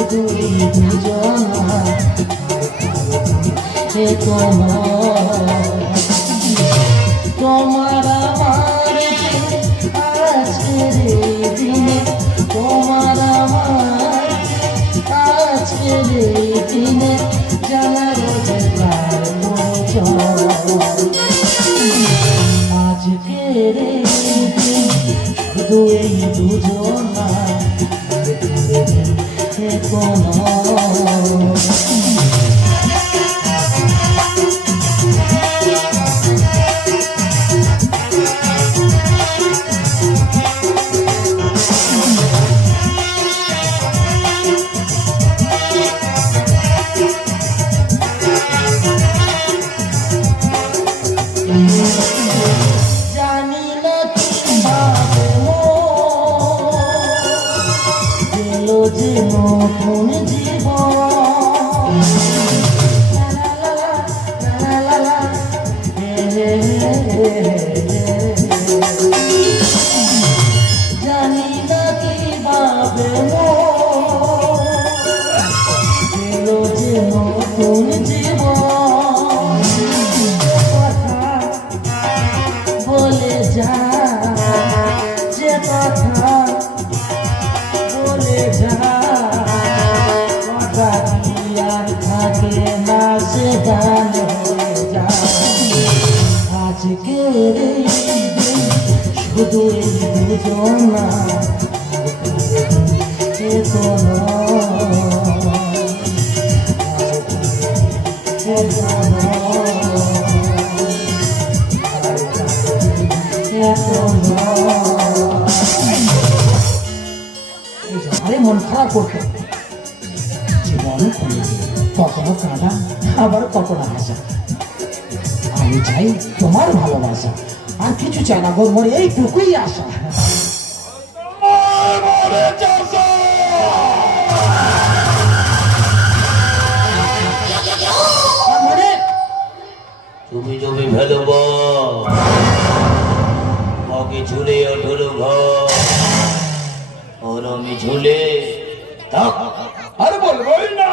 শুধু এই দুজনা এ তোমার আমার আজকের এই দিনে তোমার আমার আজকের এই দিনে জানার অধিকার আজকের এই দিন শুধু এই দুজনা কোনো জানি না কিভাবে দিল যে নতুন জীবন জানি না কিভাবে দিল যে নতুন জীবন বলে যা যে কথা বলে যা কথা কি আর থাকে না সে গান হয়ে যা আজকের এই দিন শুধু এই দুজনা আরে মন খারাপ করতো জীবন কখনো কাঁদা আবার কখনো হাসা আমি চাই তোমার ভালোবাসা আর কিছু চাই না গোর মরে এইটুকুই আশা তুমি জমি ফেলব মগে ঝুলে ওঠল ঘর ওর আমি ঝুলে থাক আর বলবোই না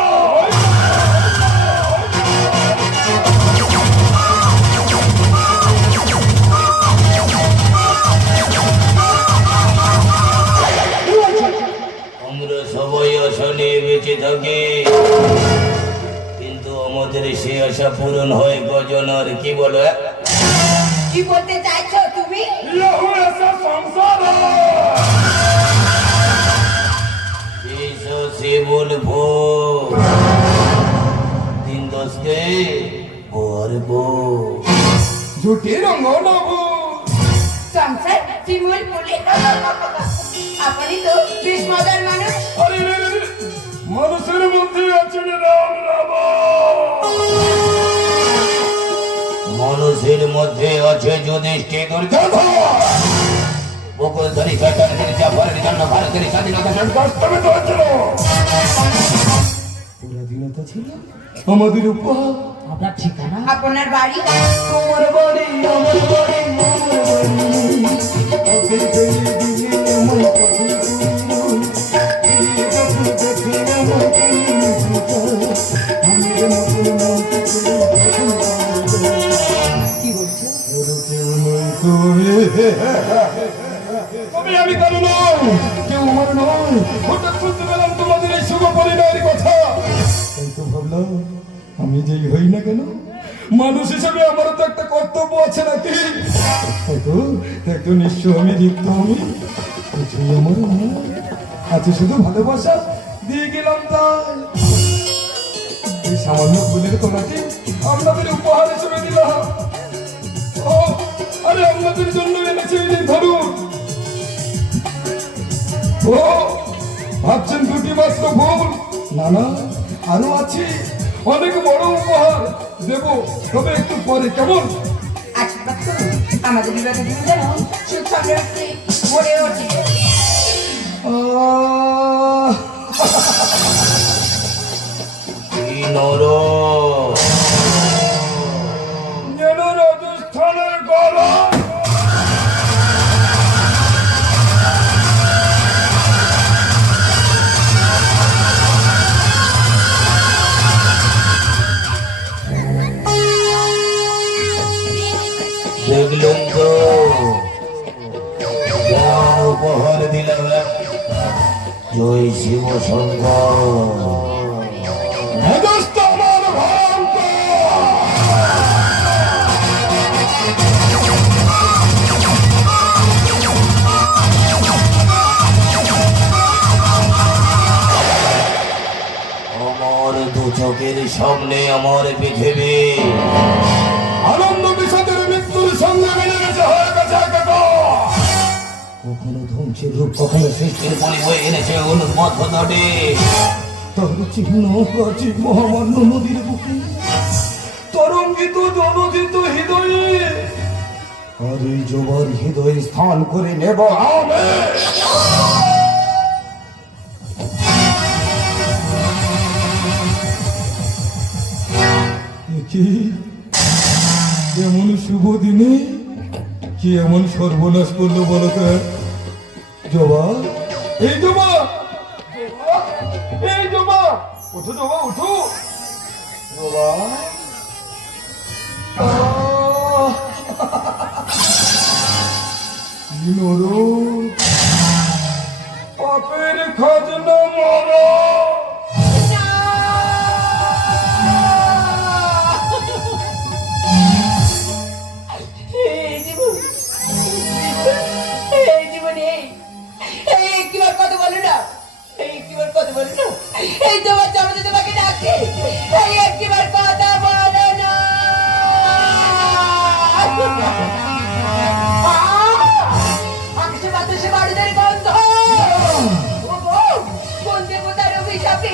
আমরা সবাই আশা নিয়ে বেঁচে থাকি কিন্তু আমাদের সে আশা পূরণ হয় গজনার কি বলো কি বলতে চাইছো তুমি সংসার সে বলবো দিন দশকে বলবো জুটি রঙ নবু সংসার শিমুল বলে আপনি তো বেশ মজার মানুষ আরে মানুষের মধ্যে আছে রাম রাম মানুষের মধ্যে আছে যুধিষ্ঠির দুর্যোধন বকুল ধরি শয়তানের জাফরের জন্য ভারতের স্বাধীনতা বাস্তবে তো ছিল পরাধীনতা ছিল আমাদের উপহার আপনার ঠিকানা আপনার বাড়ি তোমার বাড়ি আমার বাড়ি আমার কি বলছে আমি কারো নয় কেউ আমার নয় হঠাৎ শুনতে পেলাম তোমাদের এই শুভ পরিণয়ের কথা তাই তো ভাবলাম আমি যেই হই না কেন মানুষ হিসেবে আমারও তো একটা কর্তব্য আছে নাকি তাই তো নিশ্চয় আমি লিপ্ত আমি কিছুই আমার নয় আছে শুধু ভালোবাসা দিয়ে গেলাম তাই এই সামান্য ফুলের তোলাকে আপনাদের উপহার হিসেবে দিলাম ও আরে আপনাদের জন্য এনেছে এই ধরুন ও ভাবছেন দুটি মাত্র ভুল না না আরো আছে অনেক বড় উপহার দেব তবে একটু পরে কেমন আশীর্বাদ করুন আমাদের বিবাহের দিন যেন সুখ সমৃদ্ধি ভরে ওঠে নর যেন রাজস্থানের গলা শিব শঙ্কর মেজাজটা আমার ভয়ঙ্কর। আমার দু চোখের সামনে আমার পৃথিবী আনন্দ বিষাদের মৃত্যুর সঙ্গে মিলে গেছে, হয়ে গেছে একাকার। কখনো ধ্বংসের রূপ, কখনো সৃষ্টির পরিবয়ে এনেছে উন্মত্তটি তার চিহ্ন প্রাচীন মহামান্য নদীর বুকে তরঙ্গিত জনজিত হৃদয়ে আর এই জবার হৃদয়ে স্থান করে নেব আমি। কি এমন শুভ দিনে কি এমন সর্বনাশ করলো বলতো? জবা, এই জবা, এই জবা, উঠো জবা, উঠো জবা। কি নরম, পাপের খাজনা মারা। এই জীবন, এই জীবনে এই একটিবার কথা বলো না, এই একটিবার কথা বলো না, এই তোমার জমাতে তোমাকে ডাকে, এই একটিবার কথা বলো না। আকাশে বাতাসে বাড়িদের গন্ধ, কোন দেবতার অভিশাপে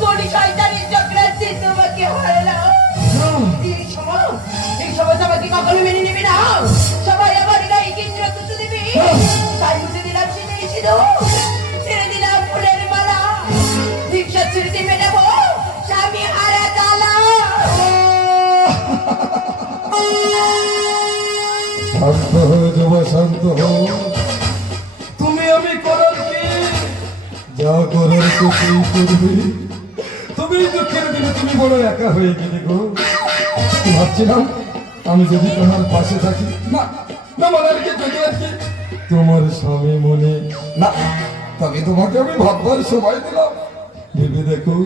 কোন শয়তানের চক্রান্তে তোমাকে হারালাম। এই সময় সবাইকে কখনো মেনে নেবে না, সবাই আমার গায়ে কেন্দ্র তুতে দেবে, তাই মুছে দিলাম সিঁদুর সিঁদুর, ছেড়ে দিলাম ফুলের মালা, রিক্সা ছেড়ে দিয়ে নেব স্বামী হারা তালা। শান্ত হয়ে জবা, শান্ত হও। তুমি আমি করার কি, যা করার তো সেই করবে। তুমি দুঃখের দিনে তুমি বড় একা হয়ে গেলে গো। ভাবছিলাম আমি যদি তোমার পাশে থাকি, না না মানে আর কি, যদি আর কি তোমার স্বামী মনে না, তবে তোমাকে আমি ভাববার সময় দিলাম। ভেবে দেখো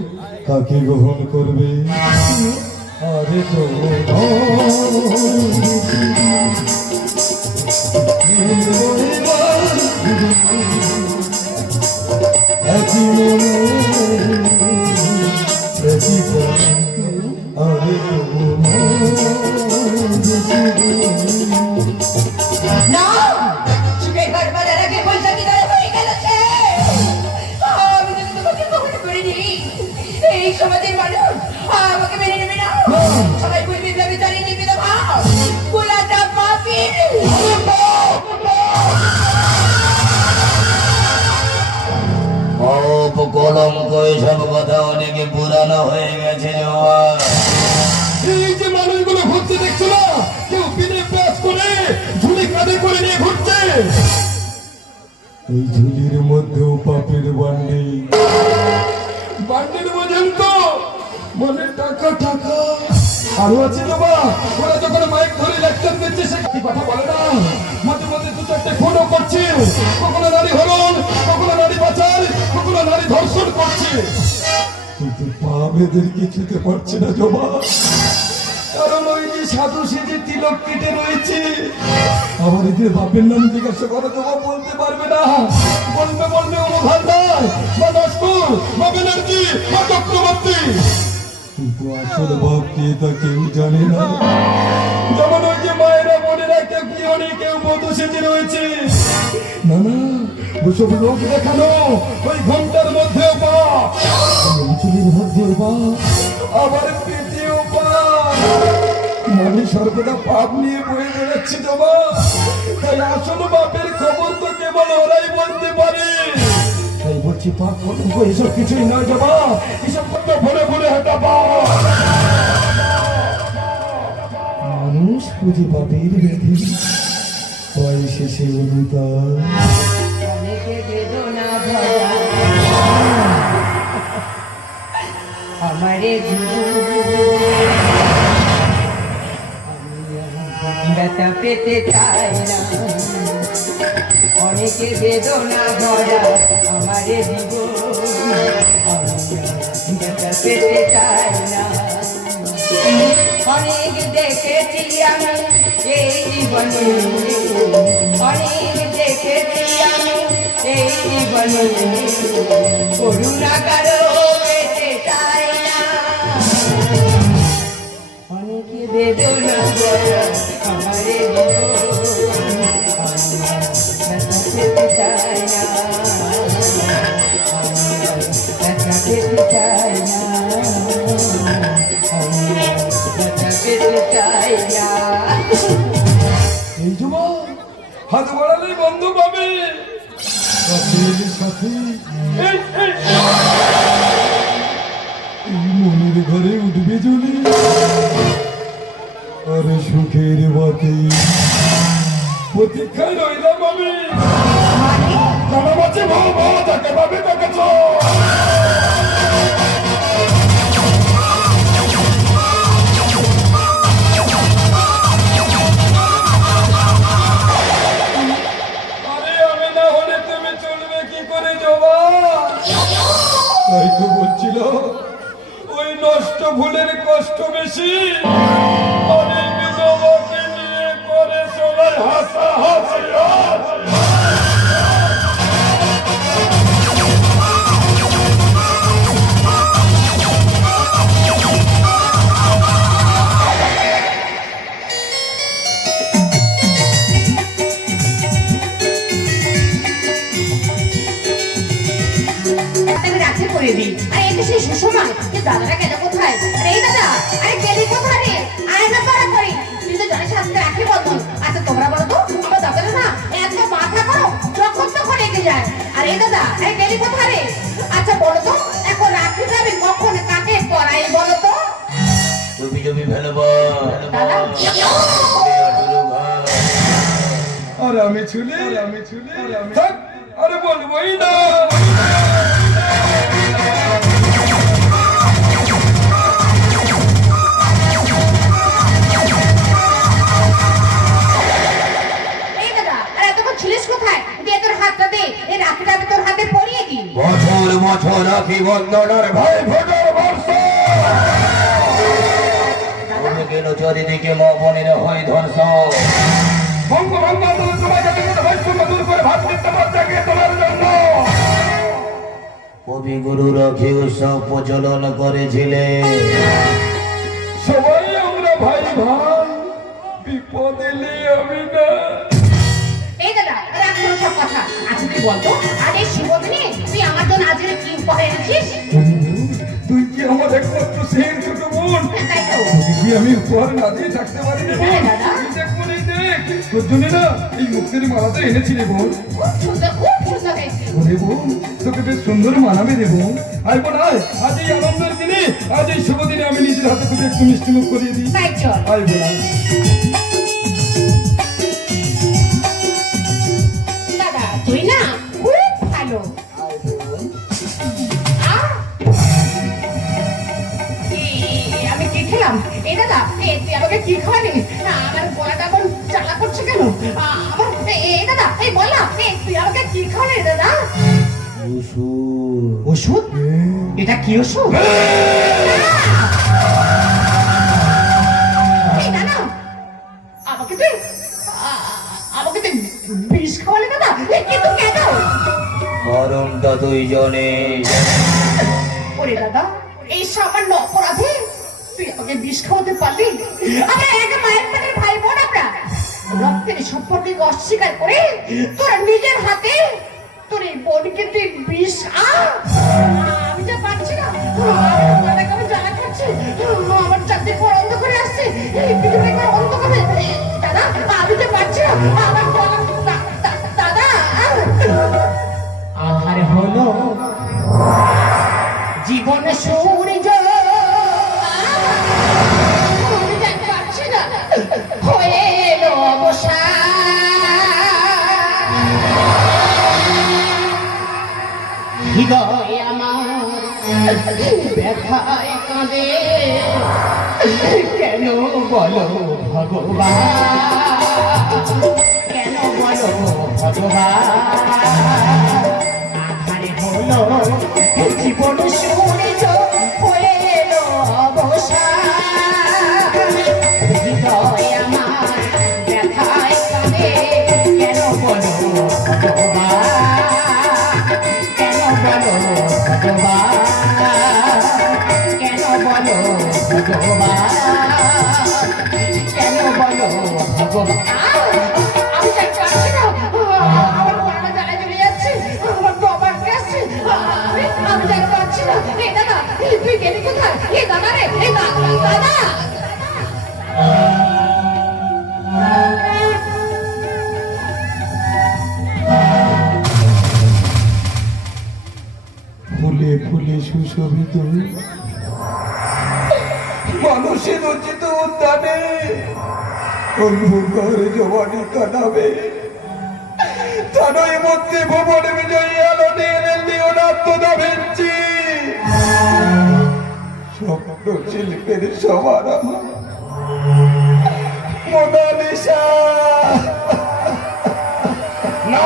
কাকে গ্রহণ করবে। আরে তো না, সুখে ঘর বাঁধার আগে পয়সা কি করে হয়ে গেল সে? আমি তো তোমাকে কখনো করিনি। এই সমাজের মানুষ আমাকে মেনে নেবে না, সবাই বলবে ব্যভিচারী নির্বিধবা, কুলাটা পাপী। অপ কলঙ্ক এসব কথা অনেকে পুরানো হয়ে গেছে জবা। এই যে মানুষগুলো ঘুরতে দেখছো না, কেউ বিনে প্যাচ করে ঝুলি কাঁধে করে নিয়ে ঘুরছে, এই ঝুলির মধ্যেও পাপের বান্ডি। বান্ডিল বোঝেন তো, মানে টাকা টাকা। আরো আছে বাবা, ওরা যখন মাইক ধরে লেকচার দিচ্ছে সে কি কথা বলে না, মাঝে মাঝে দু চারটে ফোনও করছে, কখনো নারী হরণ, কখনো নারী পাচার, কখনো নারী ধর্ষণ করছে, কিন্তু পাপ এদের কিছুতে পারছে না জমা। কারণ ওই যে সাধু সেজে তিলক কেটে রয়েছে, আবার এদের বাপের নাম জিজ্ঞাসা করে জমা বলতে পারবে না, বলবে বলবে অনুভান্ডার বা নস্কর বা ব্যানার্জি বা চক্রবর্তী, কিন্তু আসল বাপ কে তা কেউ জানে না। যেমন ওই যে মায়েরা বোনেরা কেউ কি অনেক কেউ বধূ সেজে রয়েছে, না না ওসব লোক দেখানো ওই ঘন্টার মধ্যেও পাপ, অঞ্চলের মধ্যেও পাপ, আবার পেটেও পাপ। আমি সর্বদা পাপ নিয়ে বয়ে বেড়াচ্ছি জমা, তাই আসল বাপের খবর তো কেবল ওরাই বলতে পারে। তাই বলছি পাপ কলঙ্ক এসব কিছুই নয় জমা, এসব কথা ভরে ভরে হাঁটা পাপ। মানুষ খুঁজে পাপের বেঁধে পায় শেষে অনুতাপ। অনেকে বেদনা ভরা আমারে ব্যথা পেতে চায় না, অনেকে বেদনা ভরা আমারে জীবন ব্যথা পেতে চাই না। অনেক দেখেছি আমি এই জীবনে, অনেক দেখেছি আমি এই জীবনে, করুণা কারো পেতে চাই না। অনেক বেদনা আমার ব্যথা পেতে চাই না, ব্যথা পেতে চাই না, ব্যথা পেতে চাই না। এই যুবক হাত বাড়ালেই বন্ধ পাবে। সাথে সাথে এই মনের ঘরে উঠবে চলে, আরে সুখের বাতি প্রতীক্ষায় রইলাম আমি। জানা মাঝে ভাও ভাও যাকে পাবে তাকে চল। আরে আমি না হলে তুমি চলবে কি করে জবান? তাই তো বলছিল ওই নষ্ট ভুলের কষ্ট বেশি, অনেক বিধবাকে নিয়ে করে সবাই হাসাহাসি। আমি রাখি করে দিই। আরে এটা সেই সুষমা, যে দাদারা গেল কোথায়? আরে এই দাদা, আরে গেলি কোথায় রে? আরে না তোরা করি, তুই তো জনের সাথে রাখি বন্ধন। আচ্ছা তোমরা বলো তো, আমার দাদারা না এত মাথা করো যখন তখন রেগে যায়। আর এই দাদা, আরে গেলি কোথায় রে? আচ্ছা বলো তো, এখন রাখি যাবে কখন, কাকে পড়াই বলো তো? চুপি চুপি ফেলবো দাদা আর আমি ছুলে থাক, আরে বলবোই না। এই দাদা, আরে এতক্ষণ ছিলিস কোথায়? দিয়ে তোর হাতটা দে, এই রাখিটা আমি তোর হাতে পরিয়ে দিই। বছর বছর রাখি বন্ধনের ভাই ফোটার বর্ষা, তুমি কেন চারিদিকে মা বোনের হয় ধ্বংস। ভঙ্গ ভঙ্গ আন্দোলন সবাই যাতে বৈষম্য দূর করে ভাত খেতে পার জাগিয়ে তোলার জন্য কবিগুরু রাখি উৎসব প্রচলন করেছিলেন। সবাই আমরা ভাই ভাই, বিপদ এলে আমি না। এই দাদা, রাখ তোর সব কথা। আচ্ছা তুই বলতো, আর এই শুভ দিনে তুই আমার জন্য আজকে কি উপহার এনেছিস? তুই কি আমার একমাত্র সেই ছোট বোন? তাই তো। তোকে কি আমি উপহার না দিয়ে থাকতে পারি না? হ্যাঁ, দাদা। এই দেখ বোন, এই দেখ, তোর জন্য না এই মুক্তির মালাটা এনেছি রে বোন। খুব সুন্দর হয়েছে। ওরে বোন, তোকে বেশ সুন্দর মানাবে রে বোন। আয় বোন আয়, আজ এই আনন্দের দিনে, আজ এই শুভ দিনে আমি নিজের হাতে তোকে একটু মিষ্টি মুখ করিয়ে দিই। তাই চল। আয় বোন আয়। দাদা, তুই না খুব ভালো। আহ! আমি কি খেলাম? এই দাদা, তুই আমাকে কি খাওয়ালি? আমার গলাটা এখন জ্বালা করছে কেন? আমার এই দাদা, এই বল না, তুই আমাকে কি খাওয়ালি দাদা? ওষুধ? এটা কি ওষুধ? এই দাদা, আমাকে তুই বিষ খাওয়ালি দাদা? কিন্তু কেন? কারণটা তুই জানে। ওরে দাদা, এই সামান্য অপরাধে তুই আমাকে বিষ খাওয়াতে পারলি? আমরা এক মায়ের পেটের ভাই বোন, আমরা রক্তের সম্পর্কে অস্বীকার করে তোরা নিজের হাতে তোর এই বোনকে তুই বিষ আমি যা পারছি না, আমি জ্বালা খাচ্ছি, আমার চারদিক পর অন্ধ করে আসছে, এই পৃথিবী করে অন্ধ করে। দাদা, আমি যা পারছি না, আমার দাদা আহার হলো জীবন সূর্য, আমি দেখতে পাচ্ছি না, হয়ে এলো অবসান। হৃদয় আমার ব্যথায় কাঁদে, কেন বলো ভগবান, কেন বলো ভগবান? আধারে হলো এলো জীবন সূর্য হয়ে এলো অবসান হৃদয় আমার ব্যথায় কাঁদে কেন বলো ভগবান কেন বলো ভগবান কেন বলো ভগবান কেন বলো ভগবান আমি চাই পারছি না আমার বাবা জ্বালা চলে যাচ্ছে আমার বাবা আসছে আমি চাই পারছি না এ দাদা তুই গেলি কোথায় এ দাদা রে এ দাদা ফুলে ফুলে সুশোভিত মানুষের রচিত উদ্যানে অন্ধকার জবানি কাটাবে তারই মধ্যে ভুবন বিজয়ী আলো নিয়ে লিওনার্দো দা ভিঞ্চি স্বপ্ন শিল্পের সমারোহ মোনালিসা না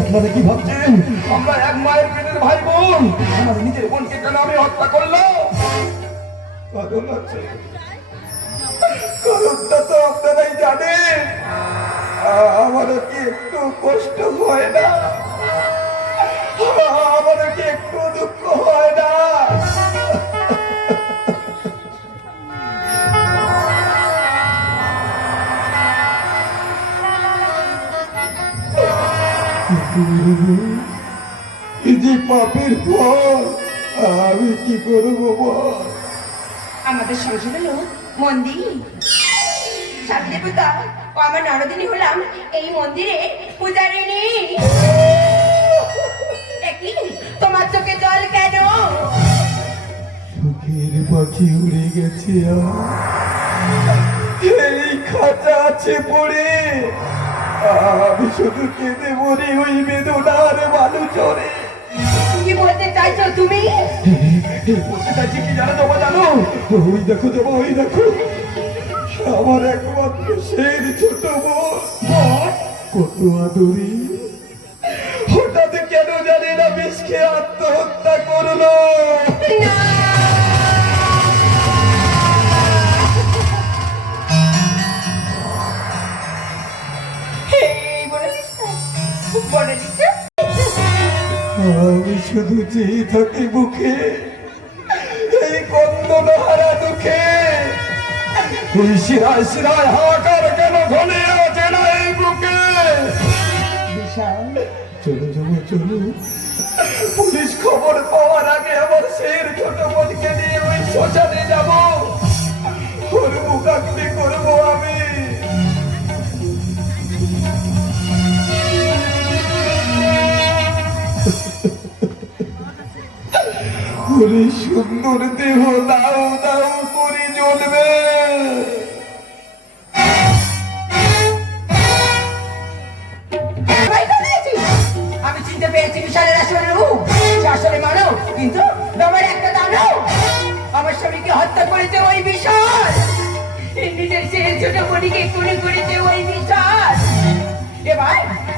আপনারা কি ভাবছেন আমরা এক মায়ের পেটের ভাই বোন আমার নিজের বোনকে কেন আমি হত্যা করলাম কারণ আছে কারণটা তো আপনারাই জানেন আমারও কি একটু কষ্ট হয় না আমারও কি একটু দুঃখ হয় না এই যে পাপের ফল আমি কি করবো বল আমাদের সংসার হলো মন্দির স্বামী দেবতা ও আমার নরদিনী হলাম এই মন্দিরে পূজারিণী একই তোমার চোখে জল কেন সুখের পাখি উড়ে গেছে এই খাঁচা আছে পড়ে আমি শুধু কেঁদে মরি ওই বেদনার বালু চড়ে কি বলতে চাইছো তুমি বলতে চাইছি কি জানো জমা জানো ওই দেখো জমা ওই দেখো আমার একমাত্র সেই ছোট বোন কত আদরি হঠাৎ কেন জানি না বিষ খেয়ে আত্মহত্যা করলো না এই বলে দিচ্ছে আমি শুধু চেয়ে থাকি বুকে এই কন্দনহারা দুঃখে এই শিরায় শিরায় হাহাকার কেন ঘনে আছে না এই বুকে চলো চলো চলো পুলিশ খবর পাওয়ার আগে আমার সেই ছোট বোনকে নিয়ে ওই শ্মশানে যাবো ওর মুখাগ্নি করবো আমি ওরে সুন্দর দেহ দাও দাও করে জ্বলবে আমি চিনতে পেরেছি বিশালের আসলে রূপ সে আসলে মানব কিন্তু আমার একটা দানব আমার স্বামীকে হত্যা করেছে ওই বিশাল নিজের সেই ছোট বোনকে খুনে করেছে ওই বিশাল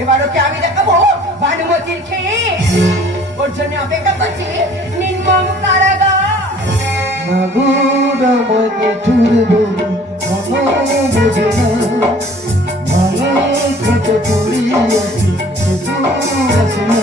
এবার ওকে আমি দেখাবো ভানুমতির খেয়ে ওর জন্য অপেক্ষা করছি নির্মম কারাগার আমাকে ছুড়বো বোঝে না মানুষ কত করিয়াছি আসে না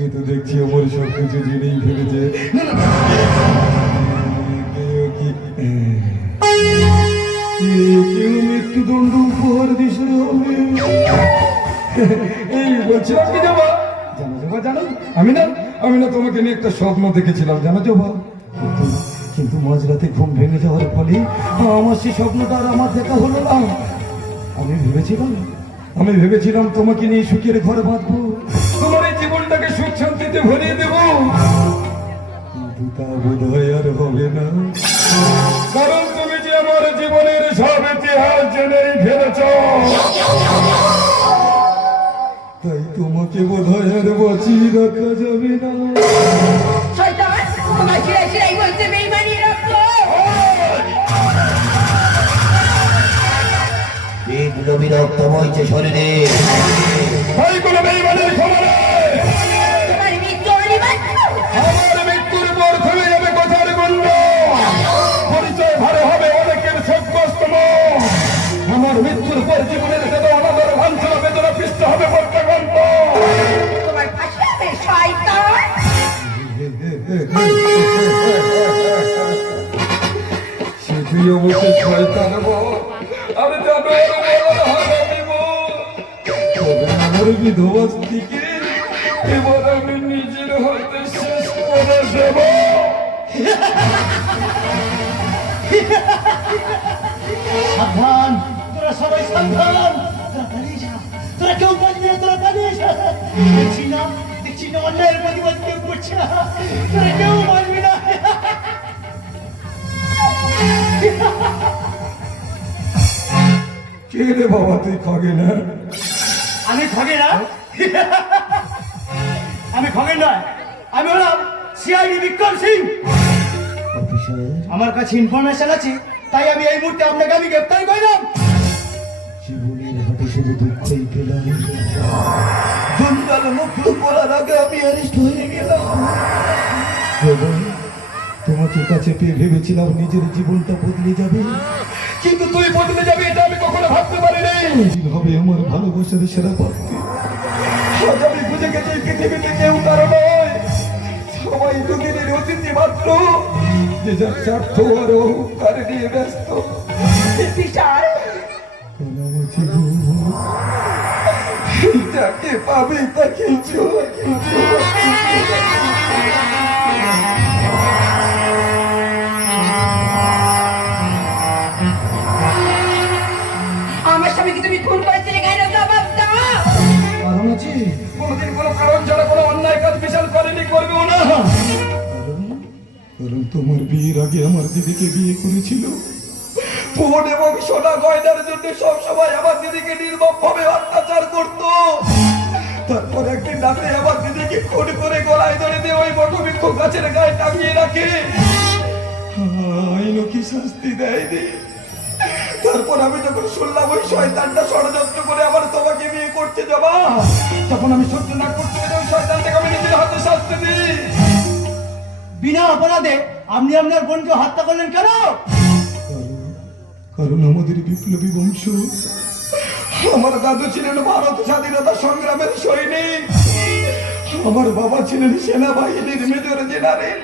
এ তো দেখছি আমার সব কিছু জেনেই ফেলেছে কেউ মৃত্যুদণ্ড উপহার দিছিল এই বলছিলাম কি জবা জানো জবা জানো আমি না তোমাকে নিয়ে একটা স্বপ্ন দেখেছিলাম জানো জবা কিন্তু মাঝরাতে ঘুম ভেঙে যাওয়ার ফলে আমার সেই স্বপ্নটা আর আমার দেখা হলো না আমি ভেবেছিলাম আমি ভেবেছিলাম তোমাকে নিয়ে সুখের ঘর বাঁধবো, তোমার এই জীবনটাকে সুখ শান্তিতে ভরিয়ে দেব, কিন্তু তা বোধ হয় আর হবে না। কারণ তুমি যে আমার জীবনের সব ইতিহাস জেনেই ফেলেছ, তাই তোমাকে বোধ হয় আর বাঁচিয়ে রাখা যাবে না। শয়তান, তোমার শিরায় শিরায় বলছে বেইমানি রক্ত। বিপ্লবী রক্ত বইছে শরীরে। ভাই কোনো বেইমানের খবর নেই। তোমার মৃত্যু অনিবার্য। আমার মৃত্যুর পর থেমে যাবে কথার গন্ধ, পরিচয় ভালো হবে অনেকের সত্যস্তম। আমার মৃত্যুর পর জীবনের বেদনা ভাঞ্চনা বেদনা পৃষ্ঠ হবে প্রত্যাগন্ত। তোমার ফাঁসি হবে শয়তান। সে তুই অবশ্যই শয়তান বল, আমি তবে আমার বিধবা স্ত্রীকে এবার আমি নিজের হাতে শেষ করে দেব। সাবধান, তোরা সবাই সাবধান, তোরা পালিয়ে যা, তোরা কেউ বাঁচবি না, তোরা পালিয়ে যা। দেখছি না অন্যায়ের প্রতিবাদ কেউ করছে না, তোরা কেউ বাঁচবি না। কে রে বাবা তুই খাগে না? আমি খগেন না, আমি খগেন নয়, আমি হলাম সিআইডি বিক্রম সিং। আমার কাছে ইনফরমেশন আছে, তাই আমি এই মুহূর্তে আপনাকে আমি গ্রেপ্তার করলাম। জীবনের হাতে শুধু দুঃখই পেলাম, জঞ্জাল মুক্ত করার আগে আমি অ্যারেস্ট হয়ে গেলাম। তোমাকে কাছে পেয়ে ভেবেছিলাম নিজের জীবনটা বদলে যাবে, কিন্তু তুই বদলে যাবে এটা আমি কখনো ভাবতে পারিনি। হবে আমার ভালোবাসার সেরা পাত্রী। আজ আমি বুঝে গেছি পৃথিবীতে কেউ কারো নয়, সবাই দুদিনের অতিথি মাত্র, যে যার স্বার্থ আর অহংকার নিয়ে ব্যস্ত। বিশাল, যাকে পাবে তাকে আমার স্বামীকে তুমি খুন করেছিলে কেন? জবাব দাও। কারণ আছে, কোনোদিন কোনো কারণ ছাড়া কোনো অন্যায় কাজ বিশাল করেনি, করবেও না। কারণ তোমার বিয়ের আগে আমার দিদিকে বিয়ে করেছিল, ফোন এবং সোনা গয়নার জন্য সবসময় আমার দিদিকে নির্মমভাবে অত্যাচার করত। তারপর একদিন রাতে আমার দিদিকে খুন করে গলায় ধরে দিয়ে ওই বটবৃক্ষ গাছের গায়ে টাঙিয়ে রাখে। আইনও কি শাস্তি দেয়নি। তারপর আমি যখন শুনলাম ওই শয়তানটা ষড়যন্ত্র করে আবার তোমাকে বিয়ে করতে যাবা, তখন আমি সহ্য না করতে পেরে ওই শয়তানটাকে আমি নিজের হাতে শাস্তি দিই। বিনা অপরাধে আপনি আপনার বোনকে হত্যা করলেন কেন? কারণ আমাদের বিপ্লবী বংশ, আমার দাদু ছিলেন ভারত স্বাধীনতা সংগ্রামের সৈনিক, আমার বাবা ছিলেন সেনাবাহিনীর মেজর জেনারেল,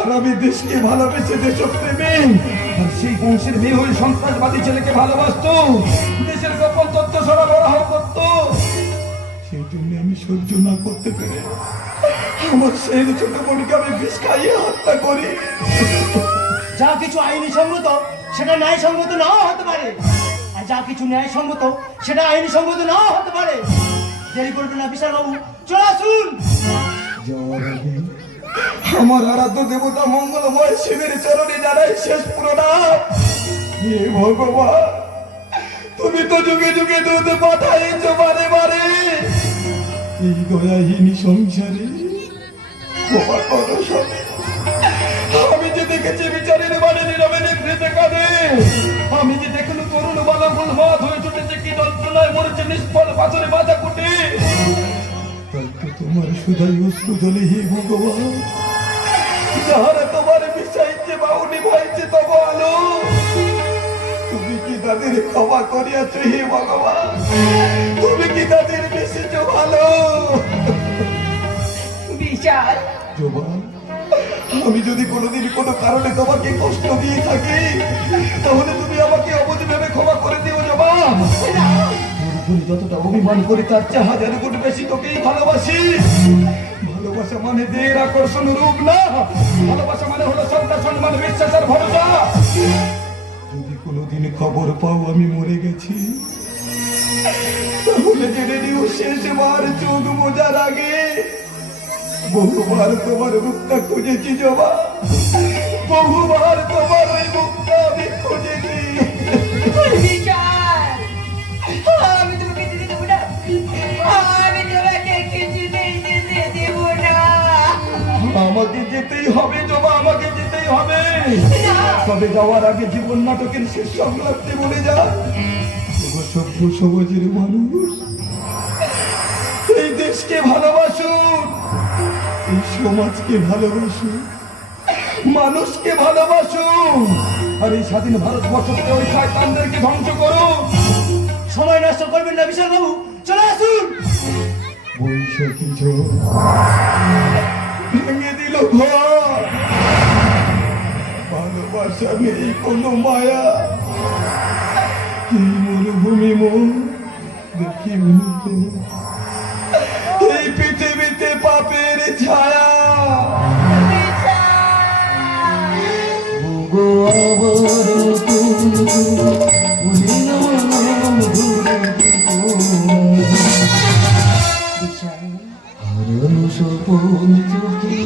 আর আমি দেশকে ভালোবেসে দেশপ্রেমী, আর সেই বংশের মেয়ে হয়ে সন্ত্রাসবাদী ছেলেকে ভালোবাসতো, দেশের গোপন তথ্য সরবরাহ করতো। সেই জন্য আমি সহ্য না করতে পেরে আমার সেই ছোট বোনকে আমি বিষ খাইয়ে হত্যা করি। যা কিছু আইনি সম্মত সেটা ন্যায়সঙ্গত নাও হতে পারে, আর যা কিছু ন্যায়সঙ্গত সেটা আইনি সম্মত নাও হতে পারে। দেরি করবেন না বিশাল বাবু, চলে আসুন। যাওয়ার আগে আমার আরাধ্য দেবতা মঙ্গলময় শিবের চরণে জানাই শেষ প্রণাম। হে ভগবান, তুমি তো যুগে যুগে দুধ পাঠাইছ বারে বারে, এই দয়াহীন সংসারে ক্ষমা করো স্বামী। আমি যে দেখেছি বিচারের মানে নীরবে নিভৃতে কাঁদে, আমি যে দেখলু তরুণ বালা ফুল হাত হয়ে ছুটেছে কি যন্ত্রণায় মরেছে নিষ্ফল পাথরে বাঁধা কুটে। তাই তো তোমার সুদাই অশ্রু জলে হে ভগবান, যাহারা তোমার বিষাইছে বাউনি ভাইছে তব আলো, তুমি কি তাদের ক্ষমা করিয়াছ হে ভগবান? তুমি কি তাদের বেশিছ ভালো? বিশাল, জবান, আমি যদি কোনোদিন কোনো কারণে তোমাকে কষ্ট দিয়ে থাকি, তাহলে তুমি আমাকে অবধি ভেবে ক্ষমা করে দিও জবান। পুরোপুরি যতটা অভিমান করি তার চেয়ে হাজার গুণ বেশি তোকেই ভালোবাসি। ভালোবাসা মানে দেহের আকর্ষণ রূপ না, ভালোবাসা মানে হলো শ্রদ্ধা সম্মান বিশ্বাস আর ভরসা। যদি কোনোদিন খবর পাও আমি মরে গেছি, তাহলে জেনে নিও শেষবার চোখ বোঝার আগে বহুবার তোমার মুখটা খুঁজেছি জবা, বহুবার তোমার ওই মুখটা আমি খুঁজেছি। বিশাল, আমি তোমাকে যেতে দেবো না, আমি তোমাকে কিছুতেই যেতে দেবো না। আমাকে যেতেই হবে জবা, আমাকে যেতেই হবে। তবে যাওয়ার আগে জীবন নাটকের শেষ সংলাপটি বলে যা। সভ্য সমাজের মানুষ এই দেশকে ভালোবাসুন, এই সমাজকে ভালোবাসুন, মানুষকে ভালোবাসুন, আর এই স্বাধীন ভারতবর্ষকে ওই শয়তানদেরকে ধ্বংস করুন। সময় নষ্ট করবেন না বিশাল বাবু, চলে আসুন। বৈশাখী ঝড় ভেঙে দিল ঘর, ভালোবাসা নেই কোনো মায়া, এই মরুভূমি মন দেখি মূলত, এই পৃথিবীতে পাপের ছায়া। হারানো সপন চোখে